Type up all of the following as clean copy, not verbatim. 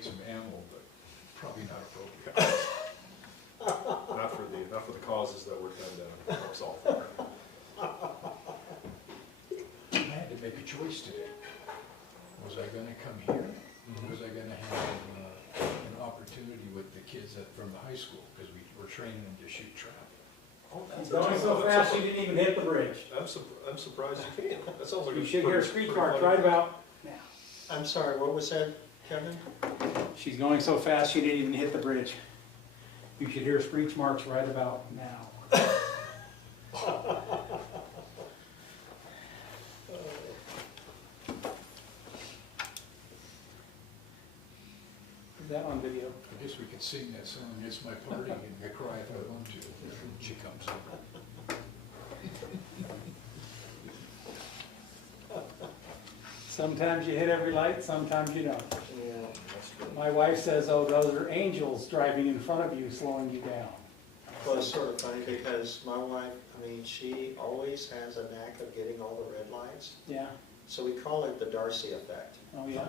donate some ammo, but probably not appropriate. Not for the causes that we're trying to help solve for. I had to make a choice today. Was I gonna come here, or was I gonna have an opportunity with the kids from the high school, because we were training them to shoot trap. Oh, He's going so fast you didn't even hit the bridge. I'm surprised you can. That sounds like You a should hear a pretty- street pretty car funny right thing. about now. I'm sorry, what was that, Kevin? She's going so fast she didn't even hit the bridge. You should hear screech marks right about now. Is that on video? I guess we could sing that song, It's My Party, and I cry if I want to. She comes over. Sometimes you hit every light, sometimes you don't. Yeah, that's true. My wife says, oh, those are angels driving in front of you, slowing you down. Well, it's sort of funny because my wife, I mean, she always has a knack of getting all the red lights. Yeah? So we call it the Darcy effect. Oh, yeah?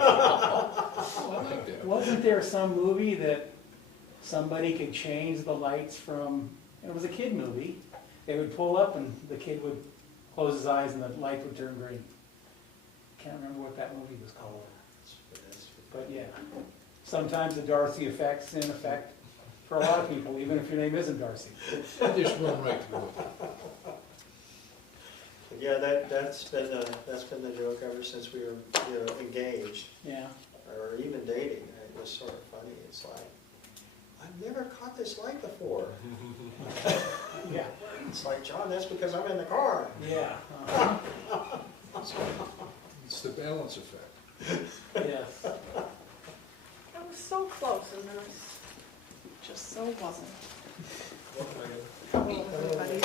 Oh, I like that. Wasn't there some movie that somebody could change the lights from, it was a kid movie, they would pull up and the kid would close his eyes and the light would turn green. Can't remember what that movie was called, but yeah. Sometimes the Darcy effect's in effect for a lot of people, even if your name isn't Darcy. Just run right through it. Yeah, that's been the joke ever since we were, engaged Yeah, or even dating. It was sort of funny. It's like, I've never caught this light before. yeah, It's like, John, that's because I'm in the car. yeah, It's the balance effect. yes. I was so close and there was just so wasn't. Hello, everybody.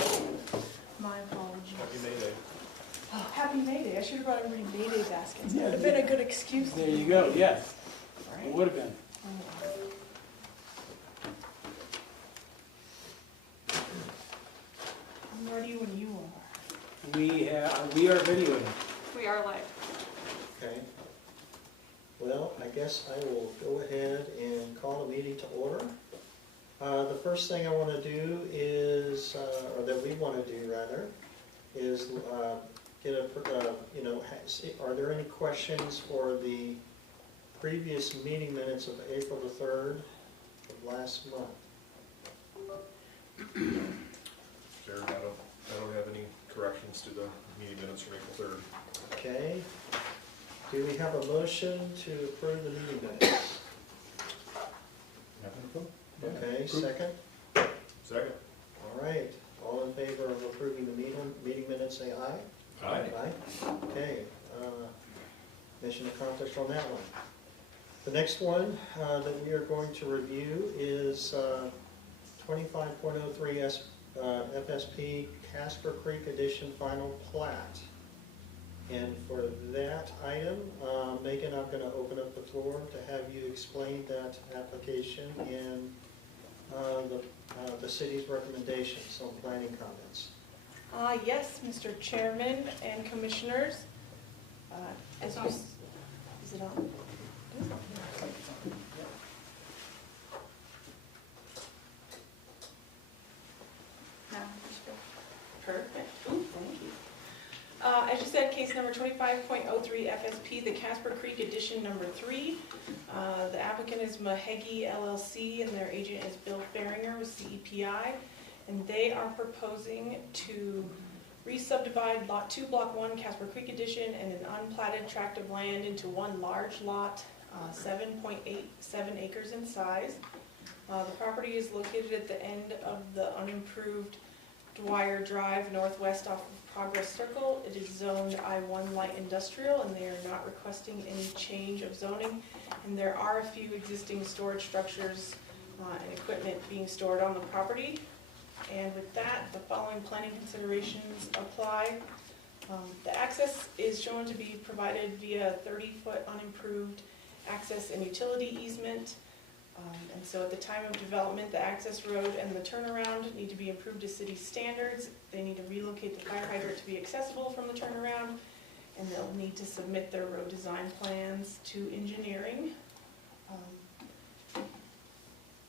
My apologies. Happy May Day. Oh, happy May Day. I should have brought everybody May Day baskets. That Yeah, would have been a good excuse. There you go, yes, it Right? would have been. I'm ready when you are. We are videoing. We are live. Okay. Well, I guess I will go ahead and call the meeting to order. The first thing I want to do is, or that we want to do rather, is get a, are there any questions for the previous meeting minutes of April the 3rd of last month? Jared, I don't have any corrections to the meeting minutes from April 3rd. Okay. Do we have a motion to approve the meeting minutes? Okay, second? Second? All right. All in favor of approving the meeting minutes, say aye. Aye. Aye. Okay. Mission accomplished on that one. The next one that we are going to review is 25.03 FSP Casper Creek Edition Final Plat. And for that item, Megan, I'm going to open up the floor to have you explain that application and the city's recommendations on planning comments. Yes, Mr. Chairman and Commissioners. As you, is it on? Now, perfect. Ooh, thank you. As you said, case number 25.03 FSP, the Casper Creek Edition number 3. The applicant is Mahegi LLC and their agent is Bill Faringer with CEPI. And they are proposing to re-subdivide Lot 2, Block 1, Casper Creek Edition, and an unplatted tract of land into one large lot, 7.87 acres in size. The property is located at the end of the unimproved Dwyer Drive, northwest off of Progress Circle. It is zoned I-1 light industrial, and they are not requesting any change of zoning. And there are a few existing storage structures and equipment being stored on the property. And with that, the following planning considerations apply. The access is shown to be provided via 30-foot unimproved access and utility easement. And so at the time of development, the access road and the turnaround need to be improved to city standards. They need to relocate the fire hydrant to be accessible from the turnaround, and they'll need to submit their road design plans to engineering.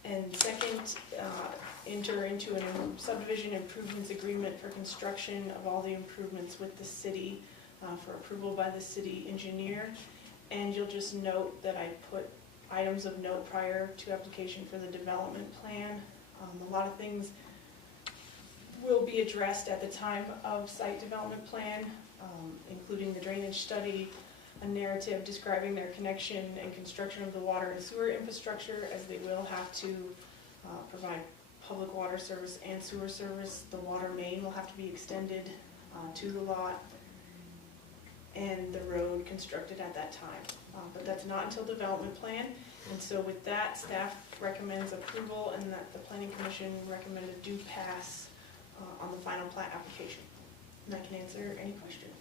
And second, enter into a subdivision improvements agreement for construction of all the improvements with the city for approval by the city engineer. And you'll just note that I put items of note prior to application for the development plan. A lot of things will be addressed at the time of site development plan, including the drainage study, a narrative describing their connection and construction of the water and sewer infrastructure, as they will have to provide public water service and sewer service. The water main will have to be extended to the lot, and the road constructed at that time. But that's not until development plan, and so with that, staff recommends approval, and that the planning commission recommended do pass on the final plat application. And I can answer any questions.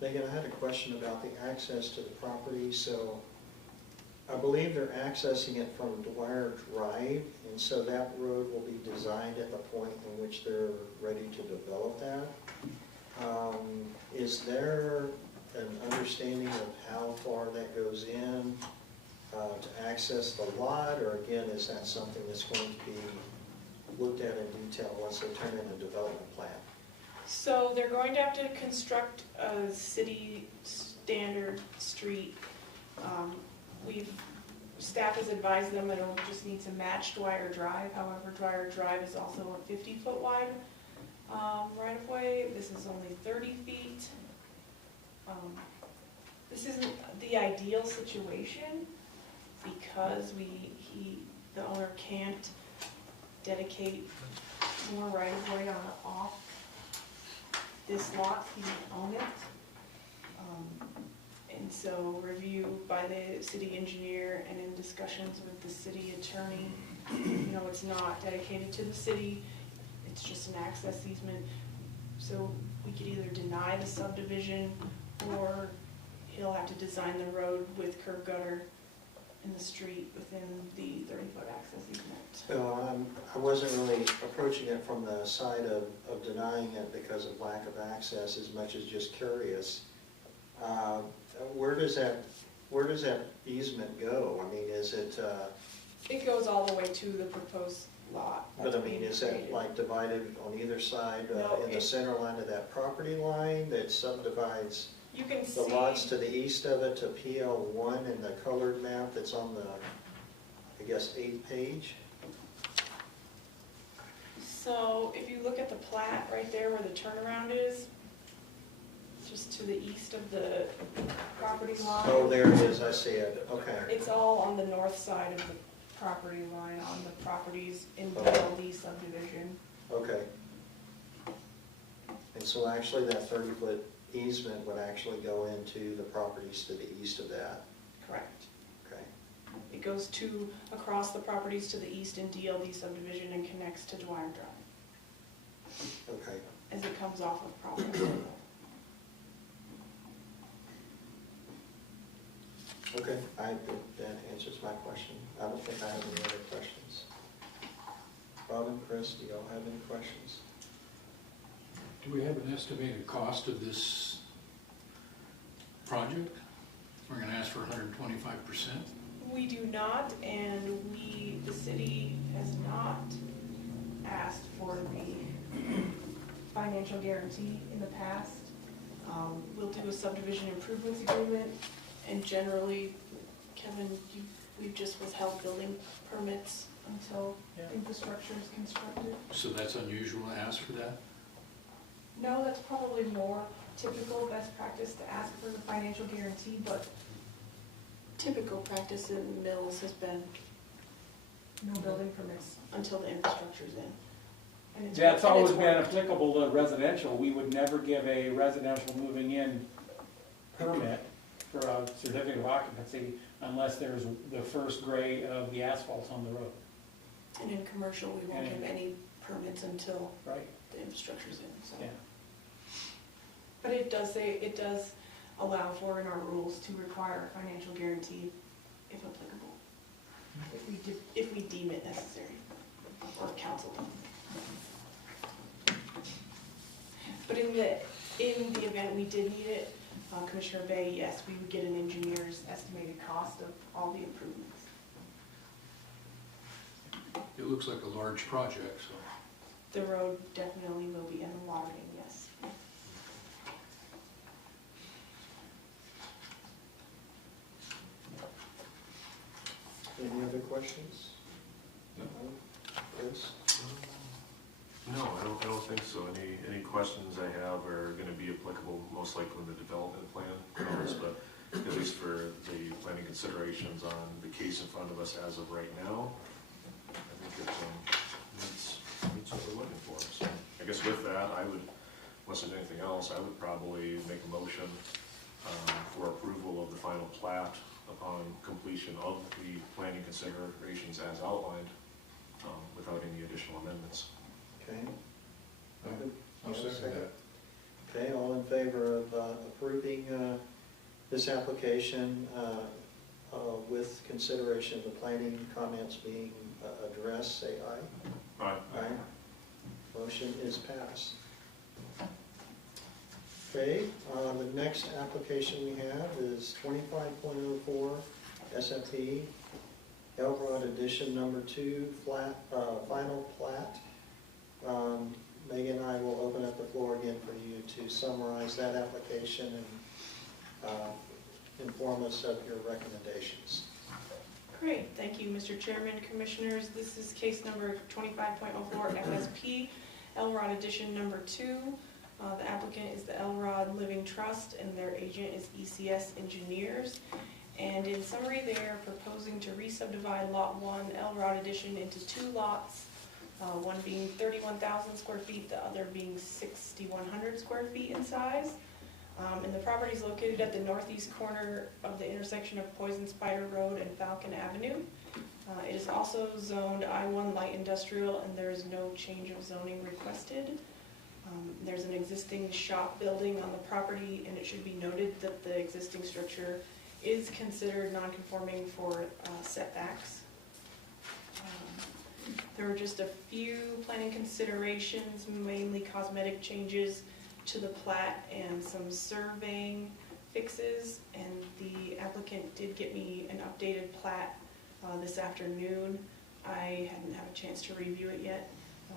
Megan, I had a question about the access to the property. So I believe they're accessing it from Dwyer Drive, and so that road will be designed at the point in which they're ready to develop that. Is there an understanding of how far that goes in to access the lot, or again, is that something that's going to be looked at in detail once they turn in a development plan? So they're going to have to construct a city standard street. Staff has advised them that it'll just need to match Dwyer Drive. However, Dwyer Drive is also a 50-foot wide right-of-way. This is only 30 feet. This isn't the ideal situation because the owner can't dedicate more right-of-way off this lot. He doesn't own it. And so review by the city engineer and in discussions with the city attorney, it's not dedicated to the city, it's just an access easement. So we could either deny the subdivision, or he'll have to design the road with curb gutter in the street within the 30-foot access easement. I wasn't really approaching it from the side of denying it because of lack of access, as much as just curious. Where does that easement go? I mean, is it? It goes all the way to the proposed lot. But I mean, is that like divided on either side No, in the center line of that property line that subdivides You can the see. lots to the east of it to PL1 in the colored map that's on the, I guess, 8th page? So if you look at the plat right there where the turnaround is, just to the east of the property line. Oh, there it is, I see it, okay. It's all on the north side of the property line, on the properties in the LD subdivision. Okay. And so actually that 30-foot easement would actually go into the properties to the east of that? Correct. Okay. It goes across the properties to the east in DLD subdivision and connects to Dwyer Drive Okay. as it comes off of Providence. Okay, that answers my question. I don't think I have any other questions. Robin, Chris, do y'all have any questions? Do we have an estimated cost of this project? We're gonna ask for 125%? We do not, and the city has not asked for the financial guarantee in the past. We'll do a subdivision improvements agreement, and generally, Kevin, we've just withheld building permits until infrastructure is constructed. So that's unusual to ask for that? No, that's probably more typical best practice to ask for the financial guarantee, but typical practice in mills has been no building permits until the infrastructure's in. And it's- That's and it's always been worked. applicable to residential. We would never give a residential moving in permit for a certificate of occupancy unless there's the first grade of the asphalt on the road, And in commercial, we won't And- give any permits until right? the infrastructure's in, so. Yeah. But it does allow for in our rules to require a financial guarantee if applicable, if we deem it necessary, or council. But in the event we did need it, Commissioner Bay, yes, we would get an engineer's estimated cost of all the improvements. It looks like a large project, so. The road definitely will be, and the watering, yes. Any other questions? No. Chris? No, I don't think so. Any questions I have are gonna be applicable most likely when the development plan comes, but at least for the planning considerations on the case in front of us as of right now, I think it meets what we're looking for. So I guess with that, I would, unless there's anything else, I would probably make a motion for approval of the final plat upon completion of the planning considerations as outlined, without any additional amendments. Okay. I'll second that. Okay, all in favor of approving this application with consideration of the planning comments being addressed, say aye. Aye. Aye. Motion is passed. Okay, the next application we have is 25.04 SFP Elrod Edition Number 2 final plat. Megan and I will open up the floor again for you to summarize that application and inform us of your recommendations. Great, thank you, Mr. Chairman, Commissioners. This is case number 25.04 FSP, Elrod Edition Number 2. The applicant is the Elrod Living Trust, and their agent is ECS Engineers. And in summary, they are proposing to re-subdivide Lot 1, Elrod Edition, into 2 lots, one being 31,000 square feet, the other being 6,100 square feet in size. And the property is located at the northeast corner of the intersection of Poison Spider Road and Falcon Avenue. It is also zoned I-1 light industrial, and there is no change of zoning requested. There's an existing shop building on the property, and it should be noted that the existing structure is considered non-conforming for setbacks. There were just a few planning considerations, mainly cosmetic changes to the plat and some surveying fixes, and the applicant did get me an updated plat this afternoon. I hadn't had a chance to review it yet,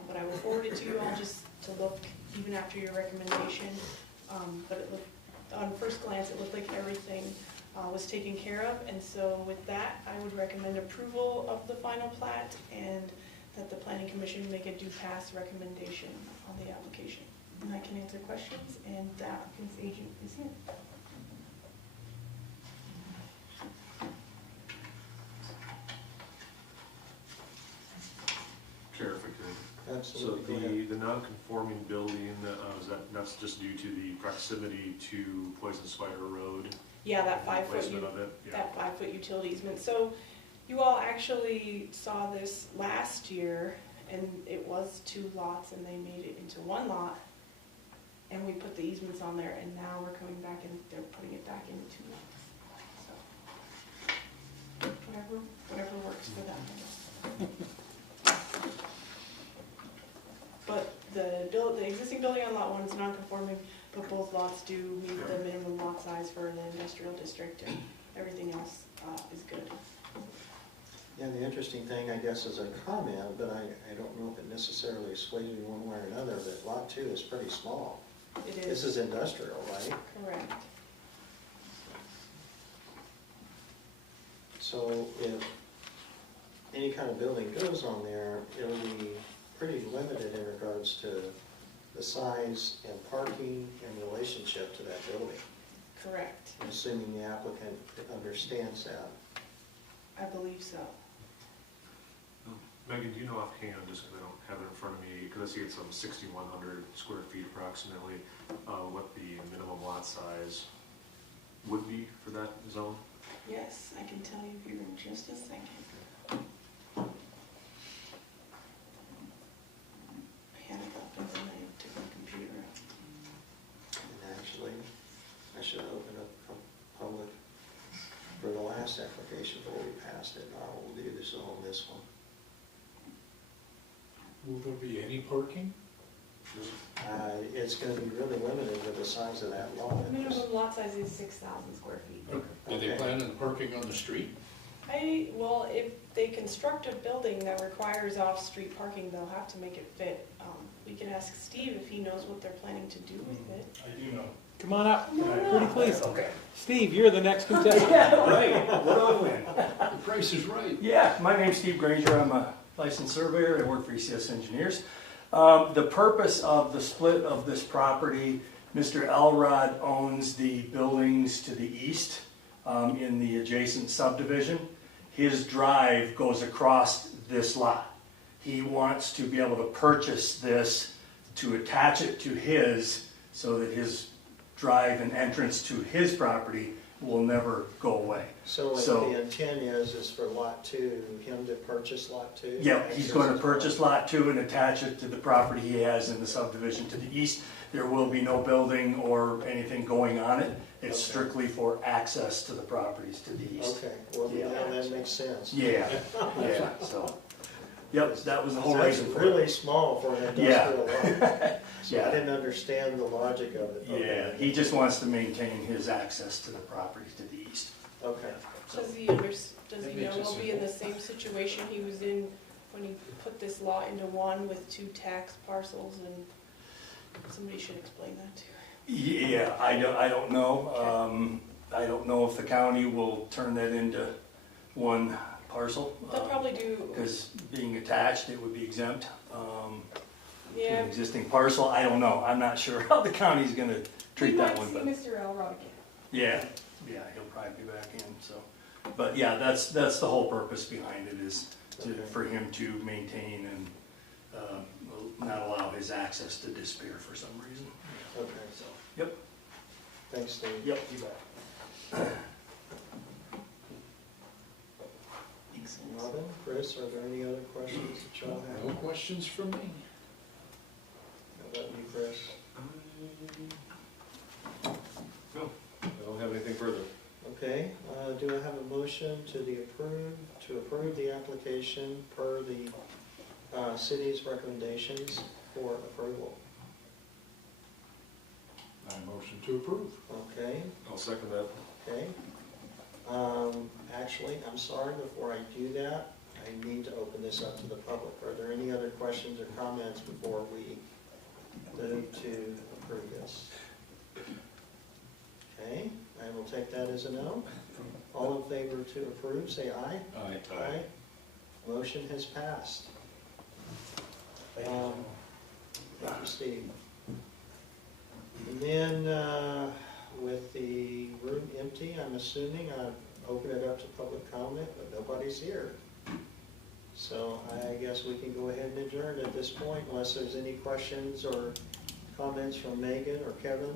but I will forward it to you all just to look even after your recommendation. But it looked, on first glance, it looked like everything was taken care of, and so with that, I would recommend approval of the final plat and that the Planning Commission make a due pass recommendation on the application. And I can answer questions, and the applicant's agent is here. Chair, if I could. Absolutely. So Go ahead. the non-conforming building, that's just due to the proximity to Poison Spider Road? Yeah, that 5 foot, Placement of it? Yeah. that 5 foot utility easement. So you all actually saw this last year, and it was 2 lots, and they made it into 1 lot. And we put the easements on there, and now we're coming back and they're putting it back into 2 lots. So whatever works for them. But the existing building on lot 1 is non-conforming, but both lots do meet the minimum lot size for the industrial district, and everything else is good. Yeah, the interesting thing, I guess, is a comment, but I don't know if it necessarily sways you one way or another, that Lot 2 is pretty small. It This is industrial, right? correct. So if any kind of building goes on there, it'll be pretty limited in regards to the size and parking in relationship to that building. Correct. I'm assuming the applicant understands that. I believe so. Megan, do you know offhand, just because I don't have it in front of me, because I see it's 6,100 square feet approximately, what the minimum lot size would be for that zone? Yes, I can tell you here in just a second. I had it up and then I took my computer out. And actually, I should have opened up public for the last application before we passed it. I will do this on this one. Will there be any parking? it's gonna be really limited with the size of that lot. Minimum lot size is 6,000 square feet. Do they plan on parking on the street? Well, if they construct a building that requires off-street parking, they'll have to make it fit. We can ask Steve if he knows what they're planning to do with it. I do know. Come on up, pretty please. Okay. Steve, you're the next contestant. Yeah, right, what do I win? The price is right. Yeah, my name's Steve Granger, I'm a licensed surveyor, I work for ECS Engineers. The purpose of the split of this property, Mr. Elrod owns the buildings to the east in the adjacent subdivision. His drive goes across this lot. He wants to be able to purchase this, to attach it to his, so that his drive and entrance to his property will never go away. So So- the intent is for lot two, him to purchase lot two? Yeah, he's going to purchase lot 2 and attach it to the property he has in the subdivision to the east. There will be no building or anything going on it. It's Okay. strictly for access to the properties to the east. Okay, well, Yeah. now that makes sense. Yeah, yeah, so, yep, that was the whole That's reason for really it. small for an Yeah. industrial lot. So I Yeah. didn't understand the logic of it. Yeah, Okay. he just wants to maintain his access to the properties to the east. Okay, Does he That know makes it he'll be in the simple. same situation he was in when he put this lot into one with 2 tax parcels, and somebody should explain that to him. Yeah, I don't know. I don't know if the county will turn that into one parcel. They'll probably do, Because being attached, it would be exempt to yeah, an existing parcel. I don't know. I'm not sure how the county's gonna treat that one, we but might see Mr. Elrod again. yeah, he'll probably be back in, so. But yeah, that's the whole purpose behind it is for him to maintain and not allow his access to disappear for some reason. okay. So, yep, Thanks, Steve. you bet. Robin, Chris, are there any other questions that y'all have? No questions from me. How about you, Chris? No, I don't have anything further. Okay, do I have a motion to approve the application per the city's recommendations for approval? I motion to approve. Okay, I'll second that. okay. Actually, I'm sorry, before I do that, I need to open this up to the public. Are there any other questions or comments before we move to approve this? Okay, I will take that as a no. All in favor to approve, say aye. Aye. Motion has passed. Thank you, Steve. And then, with the room empty, I'm assuming I open it up to public comment, but nobody's here. So I guess we can go ahead and adjourn at this point, unless there's any questions or comments from Megan or Kevin.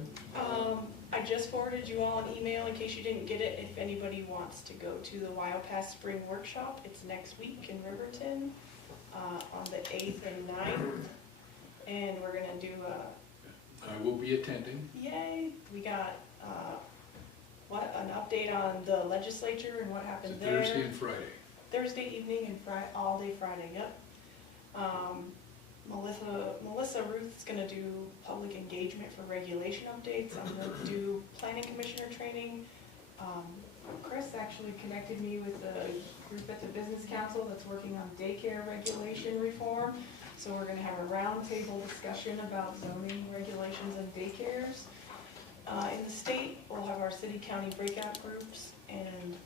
I just forwarded you all an email in case you didn't get it. If anybody wants to go to the Wild Pass Spring Workshop, it's next week in Riverton on the 8th and 9th. And we're gonna do I will be attending. yay, we got, an update on the legislature and what It's happened there. Thursday and Friday. Thursday evening and all day Friday, yep. Melissa Ruth's gonna do public engagement for regulation updates. I'm gonna do planning commissioner training. Chris actually connected me with a group at the Business Council that's working on daycare regulation reform. So we're gonna have a roundtable discussion about zoning regulations and daycares. In the state, we'll have our city-county breakout groups and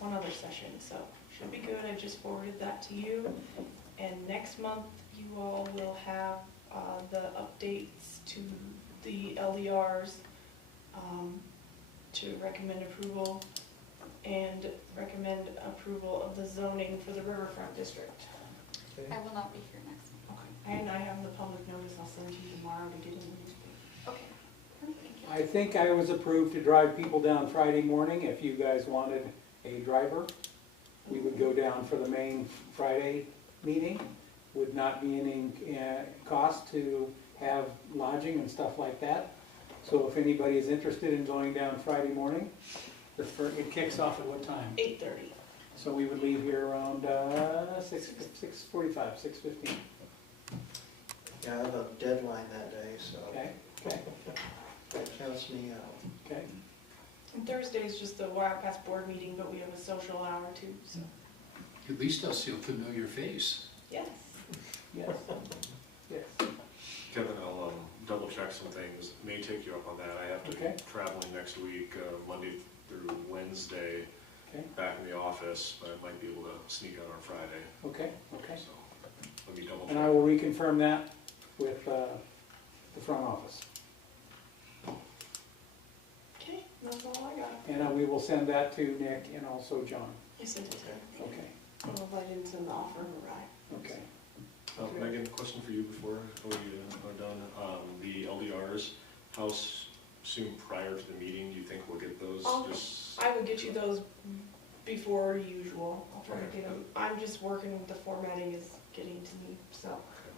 one other session, so should be good. I just forwarded that to you. And next month, you all will have the updates to the LDRs to recommend approval and recommend approval of the zoning for the Riverfront District. Okay. I will not be here next month. And I have the public notice I'll send to you tomorrow to get in the newspaper. Okay. Thank you. I think I was approved to drive people down Friday morning. If you guys wanted a driver, we would go down for the main Friday meeting. Would not be any cost to have lodging and stuff like that. So if anybody is interested in going down Friday morning, it kicks off at what time? 8:30. So we would leave here around 6:45, 6:15. Yeah, I have a deadline that day, so Okay, okay, that counts me out. okay. And Thursday's just the Wild Pass board meeting, but we have a social hour too, so, At least I'll see a familiar face. yes. Yes, yes. Kevin, I'll double check some things, may take you up on that. I have to Okay. be traveling next week, Monday through Wednesday, Okay, back in the office, but I might be able to sneak out on Friday, okay, okay. so let me double And I check. will reconfirm that with the front office. Okay, that's all I got. And we will send that to Nick and also John. I sent it to her. Okay, I don't know if I didn't send the offer right. okay. Megan, question for you before we are done. The LDRs, how soon prior to the meeting do you think we'll get those? Just I will get you those before usual. I'll try to get them. I'm just working with the formatting is getting to me, so.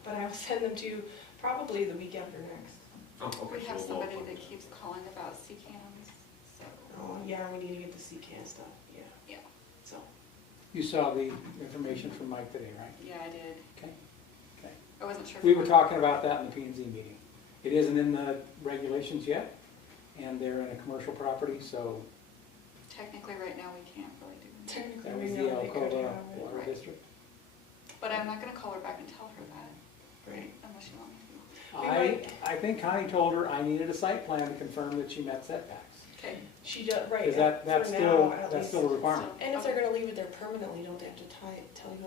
But I will send them to you probably the week after next. Oh, okay. We have so somebody we'll- that keeps calling about CCAMs, so, Oh, yeah, we need to get the CCAN stuff, yeah. yeah, So, You saw the information from Mike today, right? yeah, I did. Okay, okay. I wasn't sure. if We you were talking about that in the P and Z meeting. It isn't in the regulations yet, and they're in a commercial property, so Technically, right now, we can't really do it. technically, that we was know the they could do Alcoa it. Water Right. District. But I'm not gonna call her back and tell her that, Right. unless you want me I think Connie told her I needed a site plan to confirm that she met setbacks. to. Okay. She does, right. Is that's for still, now, at that's least. still a requirement? And if they're gonna leave it there permanently, don't they have to tell you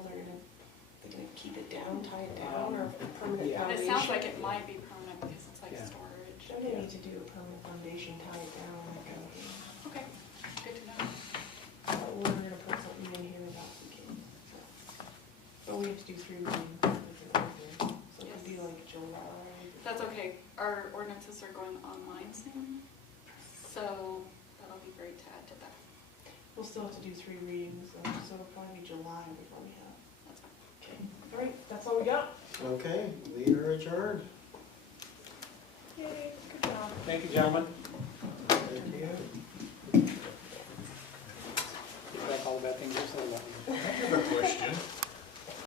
they're gonna keep it down, tie it down, or a permanent Yeah. But it foundation? sounds like it might be permanent because it's like Yeah. storage. Don't they need to do a permanent foundation, tie it down, that kind of thing? Okay, good to know. But we're gonna put something in here about the kids, so. But we have to do 3 readings, so it could be Yes. like July. That's okay. Our ordinances are going online soon, so that'll be great to add to that. We'll still have to do 3 readings, so it'll probably be July before we have. That's fine. Okay, all right, that's all we got. Okay, we are adjourned. Yay, good job. Thank you, gentlemen. Thank you. Get back all the bad things you said about me. I have a question.